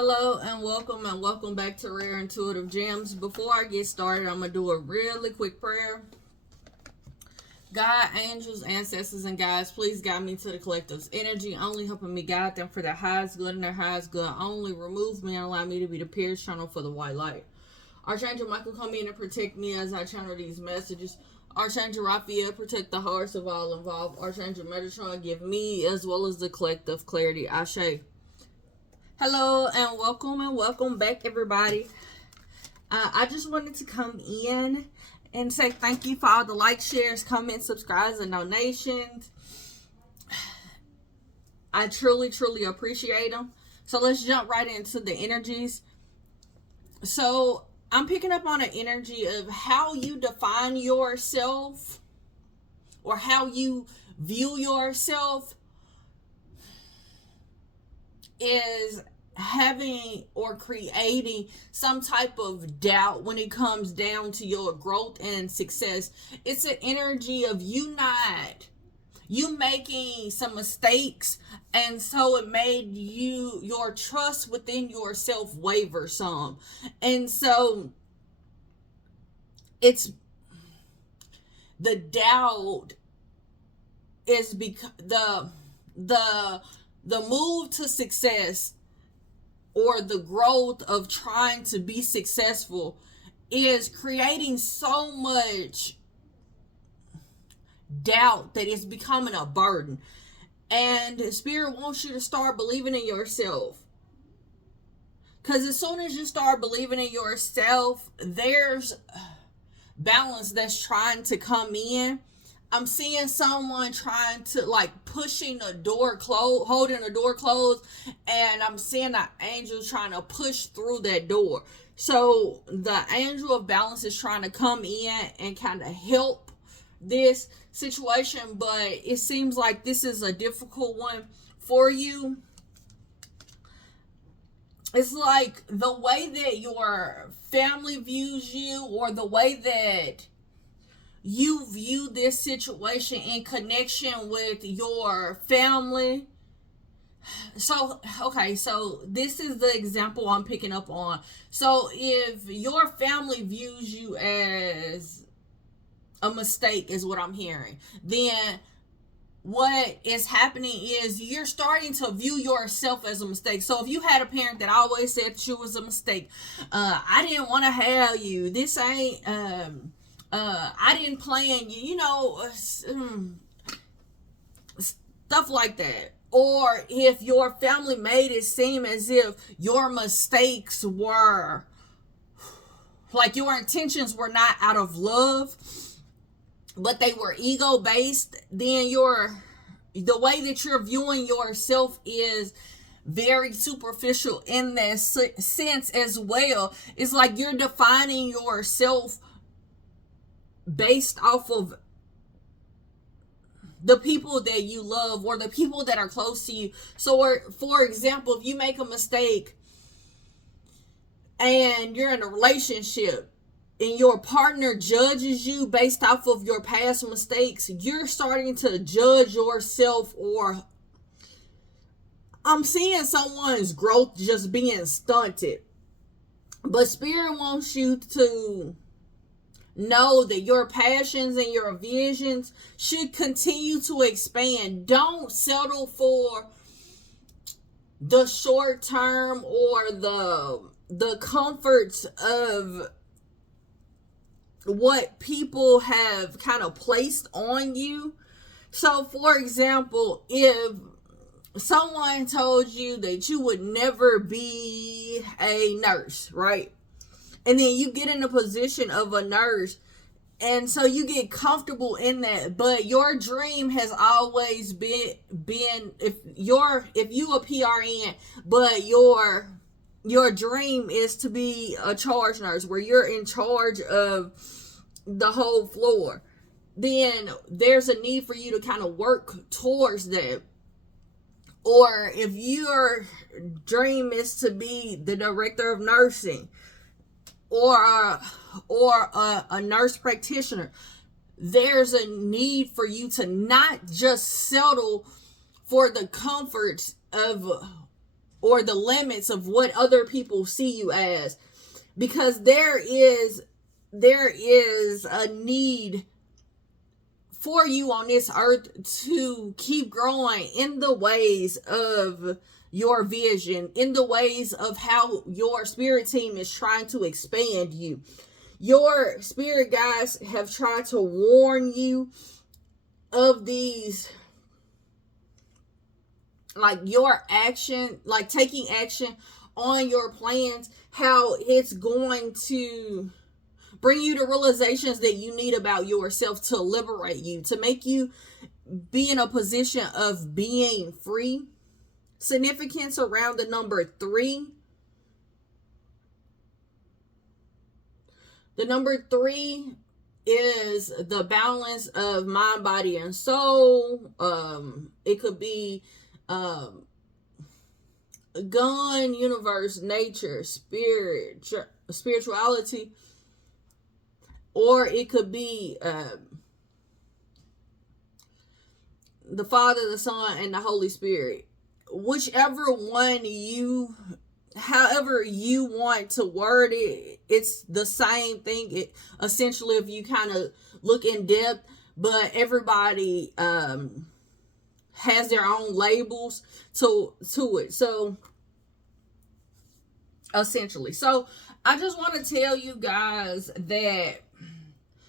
Hello and welcome back to Rare Intuitive Gems. Before I get started, I'm going to do a really quick prayer. God, angels, ancestors, and guides, please guide me to the collective's energy, only helping me guide them for their highest good and their highest good. Only remove me and allow me to be the pierced channel for the white light. Archangel Michael, come in and protect me as I channel these messages. Archangel Raphael, protect the hearts of all involved. Archangel Metatron, give me as well as the collective clarity. Ashe. Hello and welcome back, everybody. I just wanted to come in and say thank you for all the likes, shares, comments, subscribes, and donations. I truly appreciate them. So let's jump right into the energies. So I'm picking up on an energy of how you define yourself or how you view yourself is having or creating some type of doubt when it comes down to your growth and success. It's an energy of you making some mistakes, and so it made your trust within yourself waver some. And so it's the doubt is because the move to success or the growth of trying to be successful is creating so much doubt that it's becoming a burden. And Spirit wants you to start believing in yourself. Because as soon as you start believing in yourself, there's balance that's trying to come in. I'm seeing someone trying to pushing a door closed, holding a door closed, and I'm seeing an angel trying to push through that door. So the angel of balance is trying to come in and kind of help this situation, but it seems like this is a difficult one for you. It's like the way that your family views you, or the way that you view this situation in connection with your family. So this is the example I'm picking up on. So if your family views you as a mistake, is what I'm hearing, then what is happening is you're starting to view yourself as a mistake. So if you had a parent that always said that you was a mistake, I didn't want to have you, this ain't I didn't plan you, stuff like that. Or if your family made it seem as if your mistakes were, like your intentions were not out of love, but they were ego based, then the way that you're viewing yourself is very superficial in that sense as well. It's like you're defining yourself based off of the people that you love or the people that are close to you. So for example, if you make a mistake and you're in a relationship and your partner judges you based off of your past mistakes, you're starting to judge yourself, or I'm seeing someone's growth just being stunted. But Spirit wants you to know that your passions and your visions should continue to expand. Don't settle for the short term or the comforts of what people have kind of placed on you. So for example, if someone told you that you would never be a nurse, right? And then you get in the position of a nurse, and so you get comfortable in that, but your dream has always been if you a PRN, but your dream is to be a charge nurse where you're in charge of the whole floor, then there's a need for you to kind of work towards that. Or if your dream is to be the director of nursing, or a nurse practitioner, there's a need for you to not just settle for the comforts of or the limits of what other people see you as, because there is a need for you on this earth to keep growing in the ways of your vision, in the ways of how your spirit team is trying to expand you. Your spirit guides have tried to warn you of these, like your action, like taking action on your plans, how it's going to bring you to realizations that you need about yourself to liberate you, to make you be in a position of being free. Significance around the number 3. The number 3 is the balance of mind, body, and soul. It could be gun, universe, nature, spirituality, or it could be the Father, the Son, and the Holy Spirit. Whichever one however you want to word it, it's the same thing. Essentially, if you kind of look in depth, but everybody has their own labels to it. So essentially, I just want to tell you guys that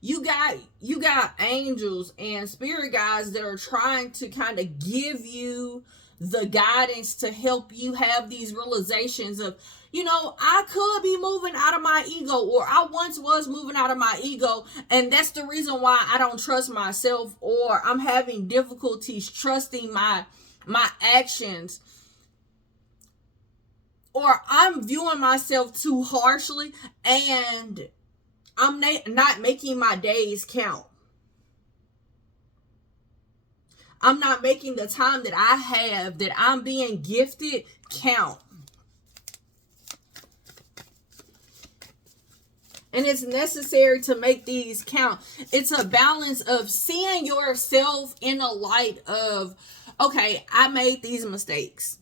you got angels and spirit guides that are trying to kind of give you the guidance to help you have these realizations of, I could be moving out of my ego, or I once was moving out of my ego, and that's the reason why I don't trust myself, or I'm having difficulties trusting my actions, or I'm viewing myself too harshly, and I'm not making my days count. I'm not making the time that I have, that I'm being gifted, count. And it's necessary to make these count. It's a balance of seeing yourself in a light of, okay, I made these mistakes.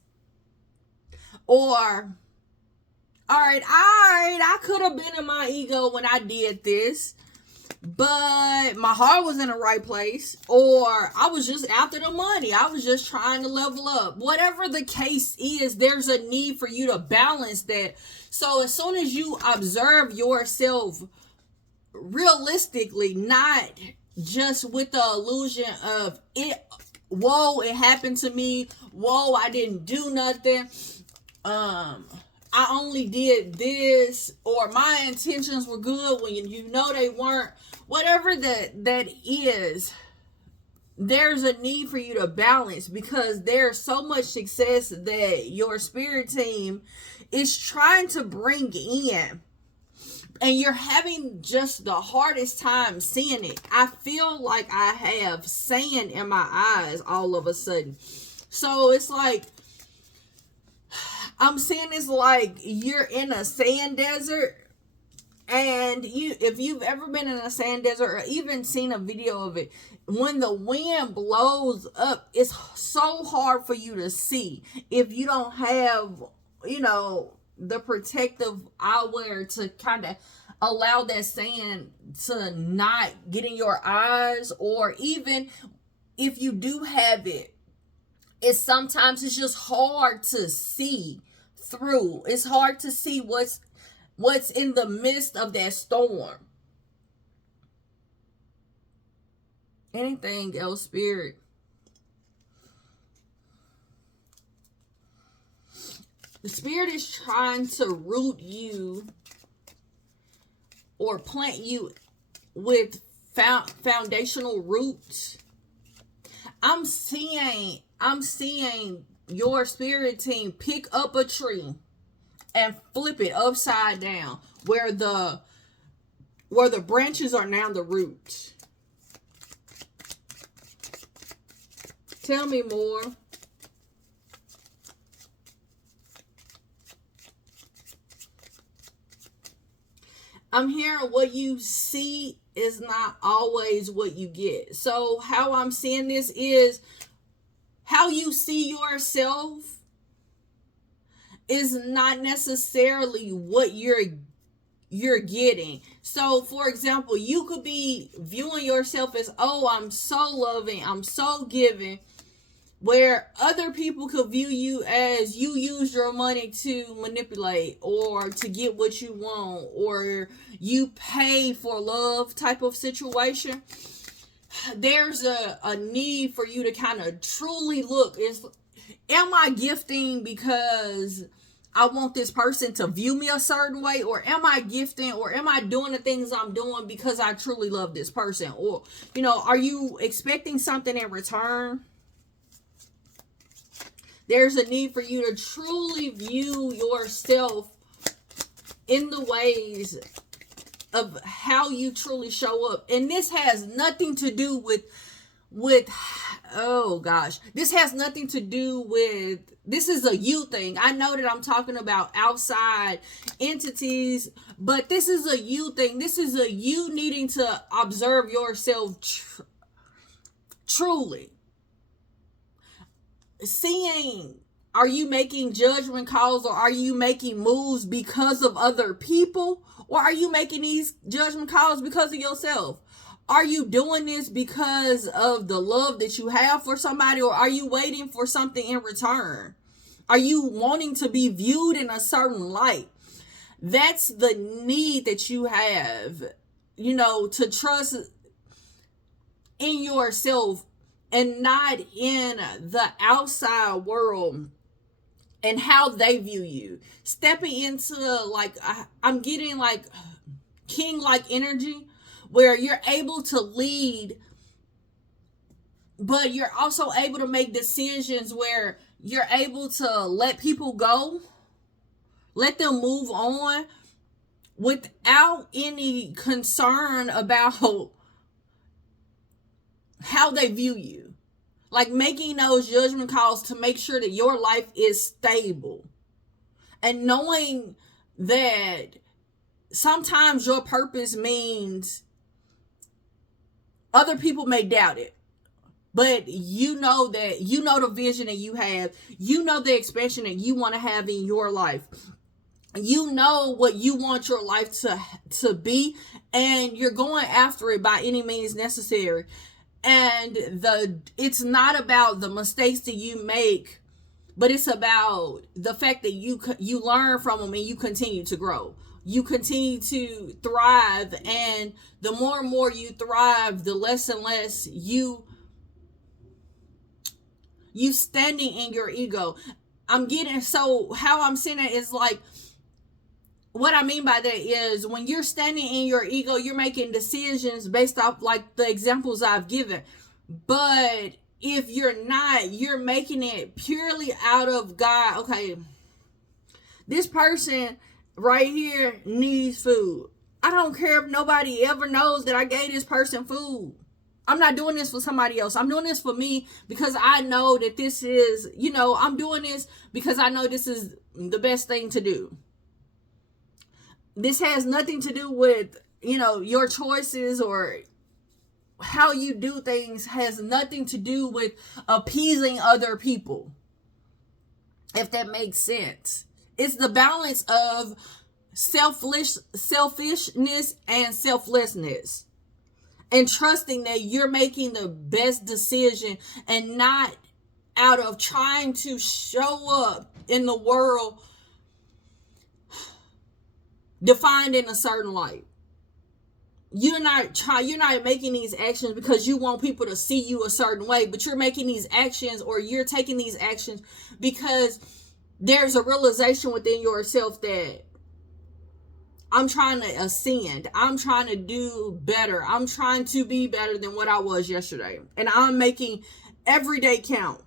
Or, all right, I could have been in my ego when I did this, but my heart was in the right place, or I was just after the money. I was just trying to level up. Whatever the case is, there's a need for you to balance that. So as soon as you observe yourself realistically, not just with the illusion of it, whoa, it happened to me, whoa, I didn't do nothing, I only did this, or my intentions were good when you know they weren't. Whatever that is, there's a need for you to balance, because there's so much success that your spirit team is trying to bring in, and you're having just the hardest time seeing it. I feel like I have sand in my eyes all of a sudden. So it's like, I'm seeing this like you're in a sand desert, and if you've ever been in a sand desert, or even seen a video of it, when the wind blows up, it's so hard for you to see if you don't have, the protective eyewear to kind of allow that sand to not get in your eyes. Or even if you do have it, sometimes it's just hard to see through. It's hard to see what's in the midst of that storm. Anything else, spirit? The spirit is trying to root you or plant you with foundational roots. I'm seeing your spirit team pick up a tree and flip it upside down, where the branches are now the roots. Tell me more. I'm hearing what you see is not always what you get. So how I'm seeing this is how you see yourself is not necessarily what you're getting. So for example, you could be viewing yourself as, oh, I'm so loving, I'm so giving, where other people could view you as you use your money to manipulate or to get what you want, or you pay for love type of situation. There's a need for you to kind of truly look, am I gifting because I want this person to view me a certain way, or am I gifting, or am I doing the things I'm doing because I truly love this person? Or, are you expecting something in return? There's a need for you to truly view yourself in the ways of how you truly show up. And this has nothing to do with oh gosh, this has nothing to do with, this is a you thing. I know that I'm talking about outside entities, but this is a you thing. This is a you needing to observe yourself truly. Seeing, are you making judgment calls, or are you making moves because of other people? Or are you making these judgment calls because of yourself? Are you doing this because of the love that you have for somebody, or are you waiting for something in return? Are you wanting to be viewed in a certain light? That's the need that you have, to trust in yourself and not in the outside world and how they view you. Stepping into, I'm getting king-like energy, where you're able to lead, but you're also able to make decisions where you're able to let people go, let them move on without any concern about how they view you. Like making those judgment calls to make sure that your life is stable. And knowing that sometimes your purpose means other people may doubt it. But the vision that you have, the expansion that you want to have in your life. You know what you want your life to be, and you're going after it by any means necessary. And it's not about the mistakes that you make, but it's about the fact that you learn from them and you continue to grow. You continue to thrive, and the more and more you thrive, the less and less you standing in your ego. So how I'm saying it is what I mean by that is when you're standing in your ego, you're making decisions based off the examples I've given. But if you're not, you're making it purely out of God. Okay, this person right here needs food. I don't care if nobody ever knows that I gave this person food. I'm not doing this for somebody else. I'm doing this for me because I know that this is, I'm doing this because I know this is the best thing to do. This has nothing to do with, your choices or how you do things. Has nothing to do with appeasing other people. If that makes sense. It's the balance of selfishness and selflessness. And trusting that you're making the best decision and not out of trying to show up in the world defined in a certain light. You're not making these actions because you want people to see you a certain way, but you're making these actions, or you're taking these actions because there's a realization within yourself that I'm trying to ascend. I'm trying to do better. I'm trying to be better than what I was yesterday. And I'm making every day count.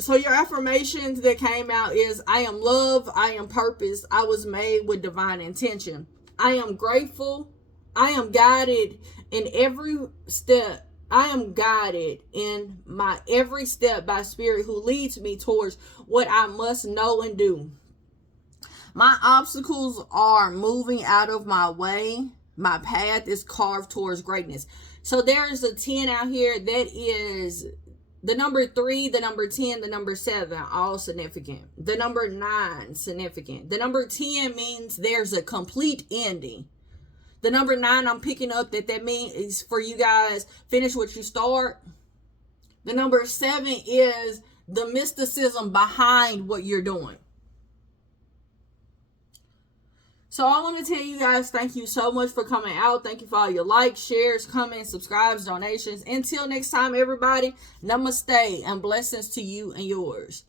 So your affirmations that came out is, I am love, I am purpose, I was made with divine intention. I am grateful, I am guided in every step. I am guided in my every step by Spirit who leads me towards what I must know and do. My obstacles are moving out of my way. My path is carved towards greatness. So there is a 10 out here that is The number 3, the number 10, the number 7, all significant. The number 9, significant. The number 10 means there's a complete ending. The number 9, I'm picking up that means for you guys, finish what you start. The number 7 is the mysticism behind what you're doing. So I want to tell you guys, thank you so much for coming out. Thank you for all your likes, shares, comments, subscribes, donations. Until next time, everybody, namaste and blessings to you and yours.